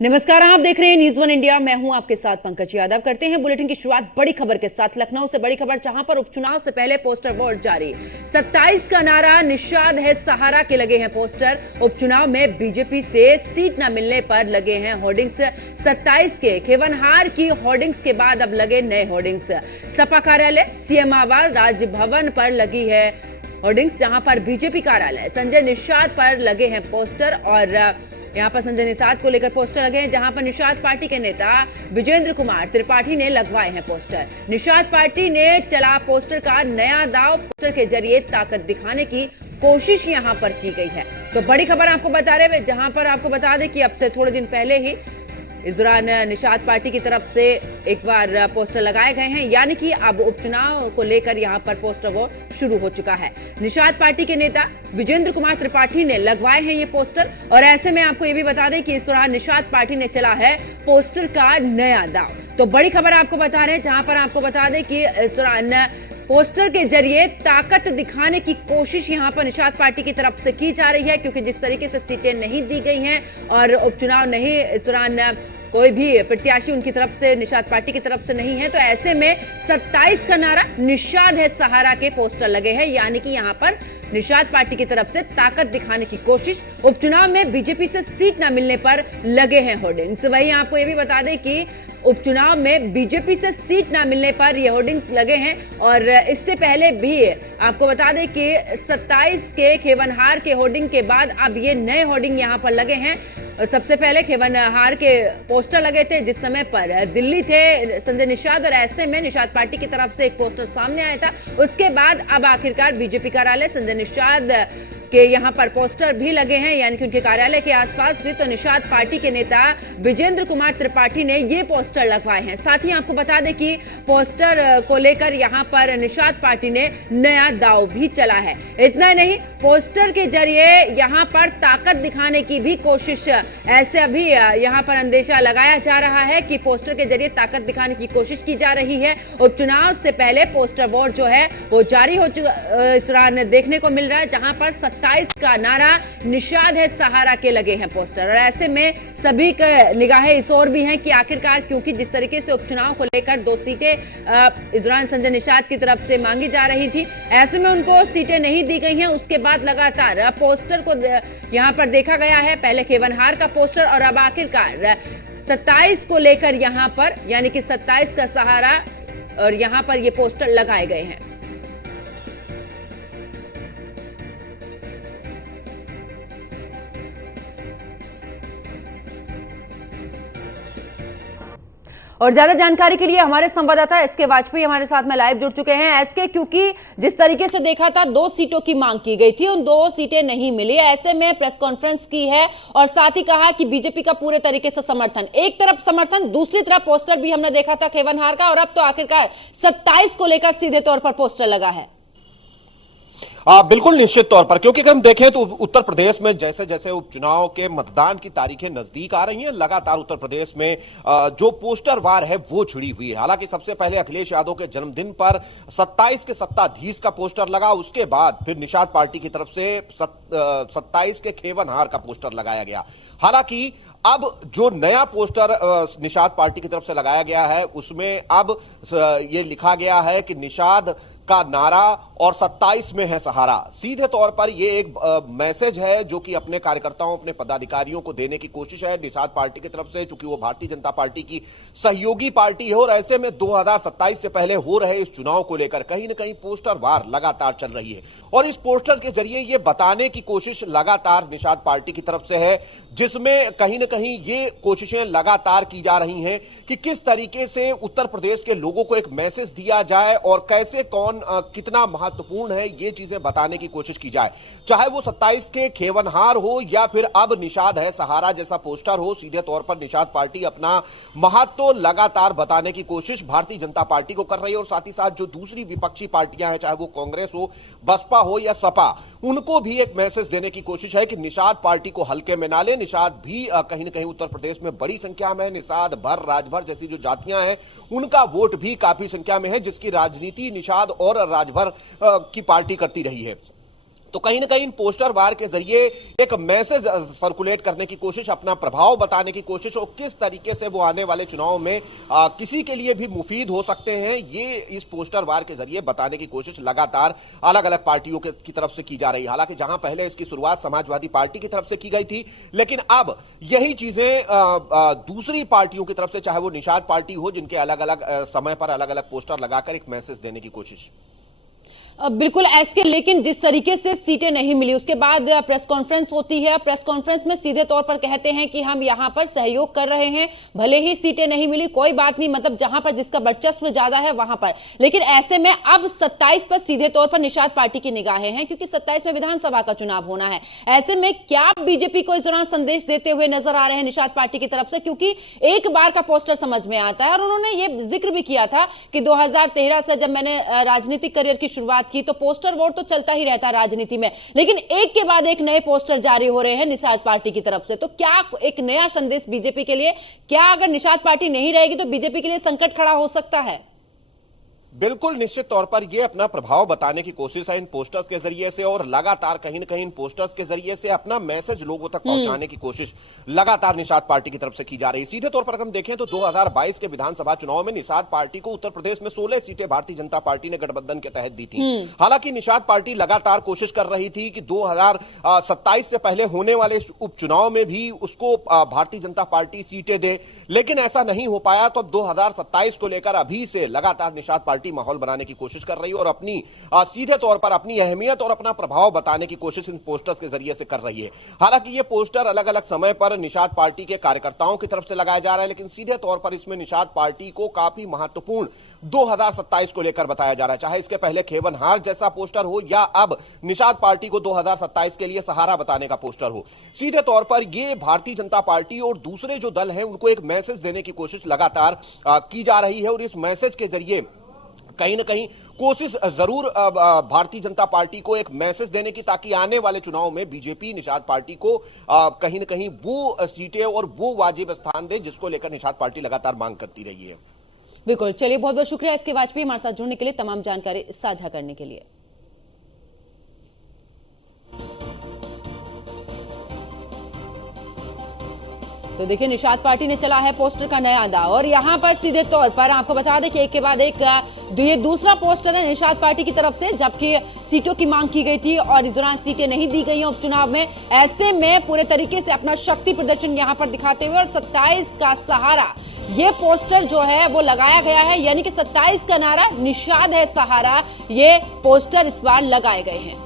नमस्कार, आप देख रहे हैं न्यूज़ वन इंडिया। मैं हूं आपके साथ पंकज यादव। करते हैं बुलेटिन की शुरुआत बड़ी खबर के साथ। लखनऊ से बड़ी खबर, जहां पर उपचुनाव से पहले पोस्टर वोट जारी। 27 का नारा, निषाद है सहारा के लगे हैं पोस्टर। उपचुनाव में बीजेपी से सीट न मिलने पर लगे हैं होर्डिंग्स। 27 के खेवनहार की होर्डिंग्स के बाद अब लगे नए होर्डिंग्स। सपा कार्यालय, सीएम आवास, राजभवन पर लगी है होर्डिंग्स, जहां पर बीजेपी कार्यालय, संजय निषाद पर लगे हैं पोस्टर। और यहां पर संजय निषाद को लेकर पोस्टर लगे हैं, जहां पर निषाद पार्टी के नेता विजेंद्र कुमार त्रिपाठी ने लगवाए हैं पोस्टर। निषाद पार्टी ने चला पोस्टर का नया दांव। पोस्टर के जरिए ताकत दिखाने की कोशिश यहां पर की गई है। तो बड़ी खबर आपको बता रहे हैं, जहां पर आपको बता दें कि अब से थोड़े दिन पहले ही इस दौरान निषाद पार्टी की तरफ से एक बार पोस्टर लगाए गए हैं, यानी कि अब उपचुनाव को लेकर यहां पर पोस्टर वोट शुरू हो चुका है। निषाद पार्टी के नेता विजेंद्र कुमार त्रिपाठी ने लगवाए हैं ये पोस्टर। और ऐसे में आपको ये भी बता दें कि इस दौरान निषाद पार्टी ने चला है पोस्टर का नया दांव। तो बड़ी खबर आपको बता रहे हैं, जहां पर आपको बता दें कि इस दौरान पोस्टर के जरिए ताकत दिखाने की कोशिश यहां पर निषाद पार्टी की तरफ से की जा रही है, क्योंकि जिस तरीके से सीटें नहीं दी गई हैं और उपचुनाव नहीं, इस दौरान कोई भी प्रत्याशी उनकी तरफ से, निषाद पार्टी की तरफ से नहीं है, तो ऐसे में 27 का नारा, निषाद है सहारा के पोस्टर लगे हैं, यानी कि यहां पर निषाद पार्टी की तरफ से ताकत दिखाने की कोशिश। उपचुनाव में बीजेपी से सीट न मिलने पर लगे हैं होर्डिंग्स। वहीं आपको यह भी बता दें कि उपचुनाव में बीजेपी से सीट न मिलने पर ये होर्डिंग लगे हैं। और इससे पहले भी आपको बता दें कि 27 के खेवनहार के होर्डिंग के बाद अब ये नए होर्डिंग यहां पर लगे हैं। सबसे पहले खेवनहार के पोस्टर लगे थे, जिस समय पर दिल्ली थे संजय निषाद, और ऐसे में निषाद पार्टी की तरफ से एक पोस्टर सामने आया था। उसके बाद अब आखिरकार बीजेपी कार्यालय, संजय निषाद के यहां पर पोस्टर भी लगे हैं, यानी कि उनके कार्यालय के आसपास भी। तो निषाद पार्टी के नेता विजेंद्र कुमार त्रिपाठी ने ये पोस्टर लगवाए हैं। साथ ही आपको बता दें कि पोस्टर को लेकर यहां पर निषाद पार्टी ने नया दांव भी चला है। इतना नहीं, पोस्टर के जरिए यहां पर ताकत दिखाने की भी कोशिश, ऐसे अभी यहां पर अंदेशा लगाया जा रहा है कि पोस्टर के जरिए ताकत दिखाने की कोशिश की जा रही है। उपचुनाव से पहले पोस्टर वोट जो है वो जारी हो चुका देखने को मिल रहा है, जहां पर 27 का नारा, निषाद है सहारा के लगे हैं पोस्टर। और ऐसे में सभी की निगाहें इस ओर भी हैं कि आखिरकार, क्योंकि जिस तरीके से उपचुनाव को लेकर 2 सीटें इस दौरान संजय निषाद की तरफ से मांगी जा रही थी, ऐसे में उनको सीटें नहीं दी गई हैं। उसके बाद लगातार पोस्टर को यहां पर देखा गया है, पहले खेवनहार का पोस्टर और अब आखिरकार 27 को लेकर यहां पर, यानी कि 27 का सहारा, और यहां पर ये पोस्टर लगाए गए हैं। और ज्यादा जानकारी के लिए हमारे संवाददाता एसके वाजपेयी हमारे साथ में लाइव जुड़ चुके हैं। एसके, क्योंकि जिस तरीके से देखा था 2 सीटों की मांग की गई थी, उन 2 सीटें नहीं मिली, ऐसे में प्रेस कॉन्फ्रेंस की है और साथ ही कहा कि बीजेपी का पूरे तरीके से समर्थन, एक तरफ समर्थन, दूसरी तरफ पोस्टर भी हमने देखा था खेवनहार का, और अब तो आखिरकार 27 को लेकर सीधे तौर पर पोस्टर लगा है। बिल्कुल निश्चित तौर पर, क्योंकि अगर हम देखें तो उत्तर प्रदेश में जैसे जैसे उपचुनाव के मतदान की तारीखें नजदीक आ रही हैं, लगातार उत्तर प्रदेश में जो पोस्टर वार है वो छिड़ी हुई है। हालांकि सबसे पहले अखिलेश यादव के जन्मदिन पर 27 के सत्ताधीश का पोस्टर लगा, उसके बाद फिर निषाद पार्टी की तरफ से 27 के खेवनहार का पोस्टर लगाया गया। हालांकि अब जो नया पोस्टर निषाद पार्टी की तरफ से लगाया गया है, उसमें अब ये लिखा गया है कि निषाद का नारा और 27 में है सहारा। सीधे तौर पर ये एक मैसेज है जो कि अपने कार्यकर्ताओं, अपने पदाधिकारियों को देने की कोशिश है निषाद पार्टी की तरफ से, चूंकि वो भारतीय जनता पार्टी की सहयोगी पार्टी है। और ऐसे में 2027 से पहले हो रहे इस चुनाव को लेकर कहीं ना कहीं पोस्टर वार लगातार चल रही है, और इस पोस्टर के जरिए ये बताने की कोशिश लगातार निषाद पार्टी की तरफ से है, जिसमें कहीं ना कहीं ये कोशिशें लगातार की जा रही हैं कि किस तरीके से उत्तर प्रदेश के लोगों को एक मैसेज दिया जाए और कैसे कौन कितना महत्वपूर्ण है, ये चीजें बताने की कोशिश की जाए। चाहे वो 27 के खेवनहार हो या फिर अब निषाद है सहारा जैसा पोस्टर हो, सीधे तौर पर निषाद पार्टी अपना महत्व लगातार बताने की कोशिश भारतीय जनता पार्टी को कर रही है। और साथ ही साथ जो दूसरी विपक्षी पार्टियां हैं, चाहे वो कांग्रेस हो, बसपा हो या सपा, उनको भी एक मैसेज देने की कोशिश है कि निषाद पार्टी को हल्के में ना ले। निषाद भी कहीं ना कहीं उत्तर प्रदेश में बड़ी संख्या में, निषाद भर, राजभर जैसी जो जातियां हैं उनका वोट भी काफी संख्या में है, जिसकी राजनीति निषाद और राजभर की पार्टी करती रही है। तो कहीं ना कहीं इन पोस्टर वार के जरिए एक मैसेज सर्कुलेट करने की कोशिश, अपना प्रभाव बताने की कोशिश, और किस तरीके से वो आने वाले चुनाव में किसी के लिए भी मुफीद हो सकते हैं, ये इस पोस्टर वार के जरिए बताने की कोशिश लगातार अलग अलग पार्टियों की तरफ से की जा रही है। हालांकि जहां पहले इसकी शुरुआत समाजवादी पार्टी की तरफ से की गई थी, लेकिन अब यही चीजें दूसरी पार्टियों की तरफ से, चाहे वो निषाद पार्टी हो, जिनके अलग अलग समय पर अलग अलग पोस्टर लगाकर एक मैसेज देने की कोशिश। बिल्कुल एसके, लेकिन जिस तरीके से सीटें नहीं मिली उसके बाद प्रेस कॉन्फ्रेंस होती है। प्रेस कॉन्फ्रेंस में सीधे तौर पर कहते हैं कि हम यहां पर सहयोग कर रहे हैं, भले ही सीटें नहीं मिली कोई बात नहीं, मतलब जहां पर जिसका वर्चस्व ज्यादा है वहां पर। लेकिन ऐसे में अब 27 पर सीधे तौर पर निषाद पार्टी की निगाहें हैं, क्योंकि 27 में विधानसभा का चुनाव होना है। ऐसे में क्या बीजेपी को इस दौरान संदेश देते हुए नजर आ रहे हैं निषाद पार्टी की तरफ से? क्योंकि एक बार का पोस्टर समझ में आता है, और उन्होंने ये जिक्र भी किया था कि 2013 से जब मैंने राजनीतिक करियर की शुरुआत की तो पोस्टर वोट तो चलता ही रहता राजनीति में, लेकिन एक के बाद एक नए पोस्टर जारी हो रहे हैं निषाद पार्टी की तरफ से। तो क्या एक नया संदेश बीजेपी के लिए? क्या अगर निषाद पार्टी नहीं रहेगी तो बीजेपी के लिए संकट खड़ा हो सकता है? बिल्कुल, निश्चित तौर पर यह अपना प्रभाव बताने की कोशिश है इन पोस्टर्स के जरिए से, और लगातार कहीं न कहीं इन पोस्टर्स के जरिए से अपना मैसेज लोगों तक पहुंचाने की कोशिश लगातार निषाद पार्टी की तरफ से की जा रही है। सीधे तौर पर अगर हम देखें तो 2022 के विधानसभा चुनाव में निषाद पार्टी को उत्तर प्रदेश में 16 सीटें भारतीय जनता पार्टी ने गठबंधन के तहत दी थी। हालांकि निषाद पार्टी लगातार कोशिश कर रही थी कि 2027 से पहले होने वाले उपचुनाव में भी उसको भारतीय जनता पार्टी सीटें दे, लेकिन ऐसा नहीं हो पाया। तो अब 2027 को लेकर अभी से लगातार निषाद पार्टी माहौल बनाने की कोशिश कर रही है, और अपनी सीधे तौर पर अपनी अहमियत और अपना प्रभाव बताने की कोशिश इन पोस्टर्स के जरिए से कर रही है। हालांकि ये पोस्टर अलग अलग समय पर निषाद पार्टी के कार्यकर्ताओं की तरफ से लगाया जा रहा है, लेकिन सीधे तौर पर इसमें निषाद पार्टी को काफी महत्वपूर्ण 2027 को लेकर बताया जा रहा है। चाहे इसके पहले खेवनहार जैसा पोस्टर हो, या अब निषाद पार्टी को 2027 के लिए सहारा बताने का पोस्टर हो, सीधे तौर पर यह भारतीय जनता पार्टी और दूसरे जो दल हैं उनको एक मैसेज देने की कोशिश लगातार की जा रही है। और इस मैसेज के जरिए कहीं ना कहीं कोशिश जरूर भारतीय जनता पार्टी को एक मैसेज देने की, ताकि आने वाले चुनाव में बीजेपी निषाद पार्टी को कहीं ना कहीं वो सीटें और वो वाजिब स्थान दे जिसको लेकर निषाद पार्टी लगातार मांग करती रही है। बिल्कुल, चलिए बहुत बहुत शुक्रिया एसके वाजपेयी हमारे साथ जुड़ने के लिए, तमाम जानकारी साझा करने के लिए। तो देखिए, निषाद पार्टी ने चला है पोस्टर का नया दाव, और यहां पर सीधे तौर पर आपको बता दें कि एक के बाद एक ये दूसरा पोस्टर है निषाद पार्टी की तरफ से, जबकि सीटों की मांग की गई थी और इस दौरान सीटें नहीं दी गई हैं उपचुनाव में। ऐसे में पूरे तरीके से अपना शक्ति प्रदर्शन यहां पर दिखाते हुए और 27 का सहारा ये पोस्टर जो है वो लगाया गया है, यानी कि 27 का नारा निषाद है सहारा, ये पोस्टर इस बार लगाए गए हैं।